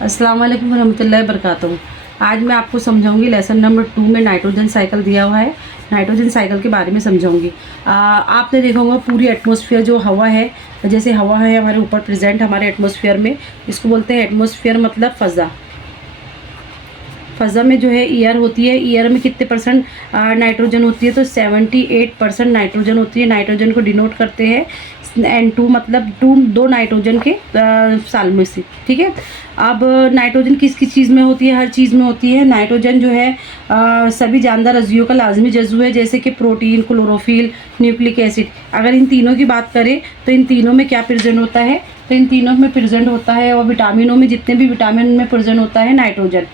अस्सलाम वालेकुम रहमतुल्लाहि बरकातहू। आज मैं आपको समझाऊंगी लेसन नंबर 2 में नाइट्रोजन साइकिल दिया हुआ है। नाइट्रोजन साइकिल के बारे में समझाऊंगी। आपने देखा होगा पूरी एटमॉस्फेयर जो हवा है, जैसे हवा है हमारे ऊपर प्रेजेंट हमारे एटमॉस्फेयर में, इसको बोलते हैं एटमॉस्फेयर मतलब फ़ज़ा। फ़ज़ा में जो है एयर होती है, एयर में कितने परसेंट नाइट्रोजन होती है, तो 78% नाइट्रोजन होती है। नाइट्रोजन को डिनोट करते हैं N2 मतलब दो नाइट्रोजन के साल में से, ठीक है। अब नाइट्रोजन किस किस चीज़ में होती है? हर चीज़ में होती है। नाइट्रोजन जो है सभी जानदार अज़्ज़ुओं का लाजमी जज़्व है, जैसे कि प्रोटीन, क्लोरोफिल, न्यूक्लिक एसिड। अगर इन तीनों की बात करें तो इन तीनों में क्या प्रेजेंट होता है? तो इन तीनों में प्रेजेंट होता है, और विटामिनों में जितने भी विटामिन में प्रेजेंट होता है नाइट्रोजन।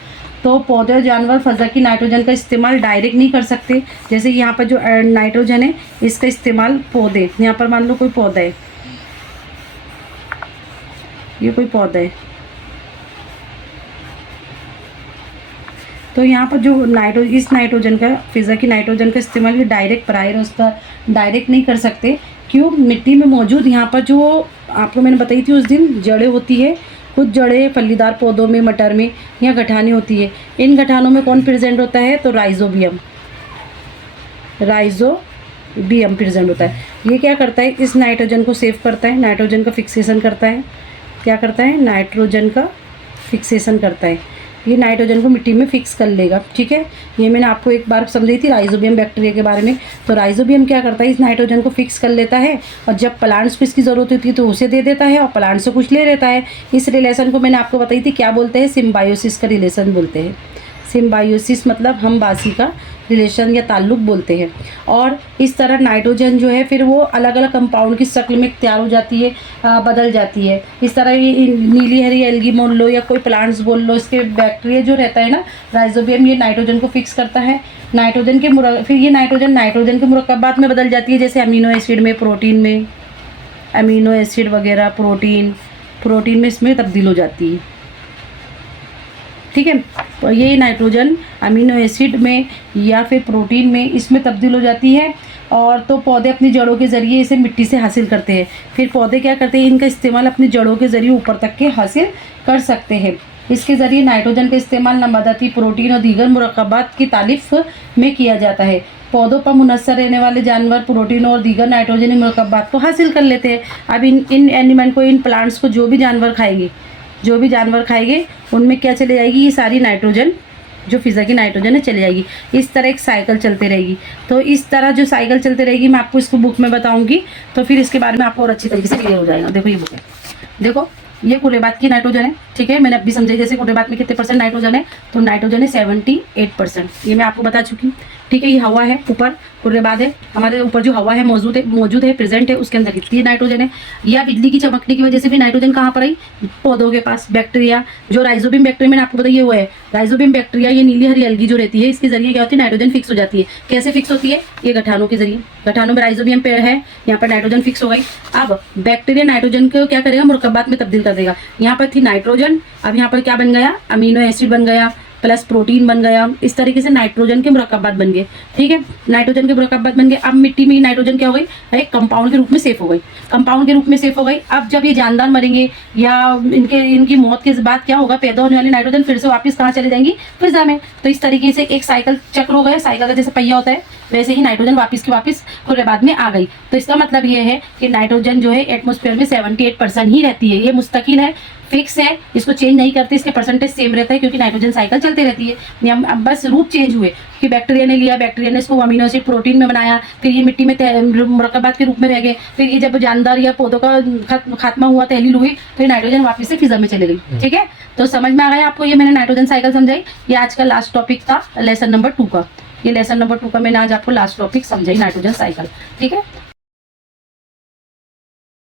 तो पौधे और जानवर फ़ज़ा की नाइट्रोजन का इस्तेमाल डायरेक्ट नहीं कर सकते। जैसे यहाँ पर जो नाइट्रोजन है इसका इस्तेमाल पौधे, यहाँ पर मान लो कोई पौधा है, ये कोई पौधा है, तो यहाँ पर जो इस नाइट्रोजन का फ़ज़ा की नाइट्रोजन का इस्तेमाल ये डायरेक्ट रास्ता डायरेक्ट नहीं कर सकते। क्यों? मिट्टी में मौजूद यहाँ पर जो आपको मैंने बताई थी उस दिन जड़ें होती है, कुछ जड़ें फलीदार पौधों में, मटर में या गठानी होती है। इन गठानों में कौन प्रेजेंट होता है? तो राइजोबियम प्रेजेंट होता है। ये क्या करता है? इस नाइट्रोजन को सेव करता है, नाइट्रोजन का फिक्सेशन करता है। क्या करता है? नाइट्रोजन का फिक्सेशन करता है। ये नाइट्रोजन को मिट्टी में फिक्स कर लेगा, ठीक है। ये मैंने आपको एक बार समझाई थी राइजोबियम बैक्टीरिया के बारे में। तो राइजोबियम क्या करता है? इस नाइट्रोजन को फिक्स कर लेता है, और जब प्लांट्स को इसकी ज़रूरत होती है तो उसे दे देता है, और प्लांट से कुछ ले लेता है। इस रिलेशन को मैंने आपको बताई थी, क्या बोलते हैं? सिम्बायोसिस का रिलेशन बोलते हैं। सिम्बायोसिस मतलब हमबासी का रिलेशन या ताल्लुक बोलते हैं। और इस तरह नाइट्रोजन जो है फिर वो अलग अलग कंपाउंड की शक्ल में तैयार हो जाती है, बदल जाती है। इस तरह ये नीली हरी एल्गी बोल लो या कोई प्लांट्स बोल लो, इसके बैक्टीरिया जो रहता है ना राइजोबियम, ये नाइट्रोजन को फिक्स करता है। नाइट्रोजन के फिर ये नाइट्रोजन के मुरक्कबात में बदल जाती है, जैसे अमीनो एसिड में, प्रोटीन में, अमीनो एसिड वगैरह, प्रोटीन में इसमें तब्दील हो जाती है, ठीक है। तो ये नाइट्रोजन अमीनो एसिड में या फिर प्रोटीन में इसमें तब्दील हो जाती है, और तो पौधे अपनी जड़ों के ज़रिए इसे मिट्टी से हासिल करते हैं। फिर पौधे क्या करते हैं? इनका इस्तेमाल अपनी जड़ों के ज़रिए ऊपर तक के हासिल कर सकते हैं। इसके ज़रिए नाइट्रोजन का इस्तेमाल नबाताती प्रोटीन और दीगर मुरक्कबात की तालीफ में किया जाता है। पौधों पर मुनस्सर रहने वाले जानवर प्रोटीन और दीगर नाइट्रोजनी मुरक्कबात को हासिल कर लेते हैं। अब इन एनिमल को, इन प्लांट्स को जो भी जानवर खाएंगे उनमें क्या चले जाएगी? ये सारी नाइट्रोजन जो फ़ज़ा की नाइट्रोजन है चली जाएगी। इस तरह एक साइकिल चलती रहेगी। तो इस तरह जो साइकिल चलती रहेगी मैं आपको इसको बुक में बताऊंगी, तो फिर इसके बारे में आपको और अच्छी तरीके से क्लियर हो जाएगा। देखो ये बुक है, देखो ये कुर्रेबात की नाइट्रोजन है, ठीक है। मैंने अभी समझाई जैसे कुर्रेबात में कितने परसेंट नाइट्रोजन है, तो नाइट्रोजन है 78%, ये मैं आपको बता चुकी हूँ, ठीक है। ये हवा है, ऊपर कुर्रेबात है, हमारे ऊपर जो हवा है मौजूद है प्रेजेंट है, उसके अंदर कितनी नाइट्रोजन है। या बिजली की चमकने की वजह से भी नाइट्रोजन कहाँ पर आई? पौधों के पास। बैक्टीरिया जो राइजोबियम बैक्टीरिया मैंने आपको बताया, वो है राइजोबियम बैक्टीरिया। ये नीली हरी एल्गी जो रहती है, इसके जरिए क्या होती है? नाइट्रोजन फिक्स हो जाती है। कैसे फिक्स होती है? ये गठानों के जरिए। गठानों में राइजोबियम पेड़ है, यहाँ पर नाइट्रोजन फिक्स हो गई। अब बैक्टीरिया नाइट्रोजन को क्या करेगा? मुरक्कबात में तब्दील कर देगा। यहाँ पर थी नाइट्रोजन, अब यहाँ पर क्या बन गया? अमीनो एसिड बन गया, प्लस प्रोटीन बन गया। इस तरीके से नाइट्रोजन के मुरक्कबात बन गए, ठीक है। नाइट्रोजन के मुरक्कबात बन गए। अब मिट्टी में नाइट्रोजन क्या हो गई? एक कंपाउंड के रूप में सेफ हो गई। अब जब ये जानदार मरेंगे या इनकी मौत के बाद क्या होगा? पैदा होने वाली नाइट्रोजन फिर से वापस कहाँ चले जाएंगी? फ़ज़ा में। तो इस तरीके से एक साइकिल चक्र हो गया। साइकिल का जैसे पहिया होता है, वैसे ही नाइट्रोजन वापस की वापस कुर्रेबात में आ गई। तो इसका मतलब ये है कि नाइट्रोजन जो है एटमॉस्फेयर में 78% ही रहती है। ये मुस्तकिल है, फिक्स है, इसको चेंज नहीं करते, इसके परसेंटेज सेम रहता है, क्योंकि नाइट्रोजन साइकिल चलती रहती है। अब बस रूप चेंज हुए कि बैक्टीरिया ने लिया, बैक्टीरिया ने इसको अमीनो एसिड प्रोटीन में बनाया, फिर ये मिट्टी में मुरक्कबात के रूप में रह गए। फिर ये जब जानदार या पौधों का खात्मा हुआ, तहलील हुई, तो ये नाइट्रोजन वापस से फ़ज़ा में चले गई, ठीक है। तो समझ में आ गया आपको? ये मैंने नाइट्रोजन साइकिल समझाई। ये आज का लास्ट टॉपिक था लेसन नंबर 2 का। ये लेसन नंबर 2 का मैंने आज आपको लास्ट टॉपिक समझाई, नाइट्रोजन साइकिल, ठीक है।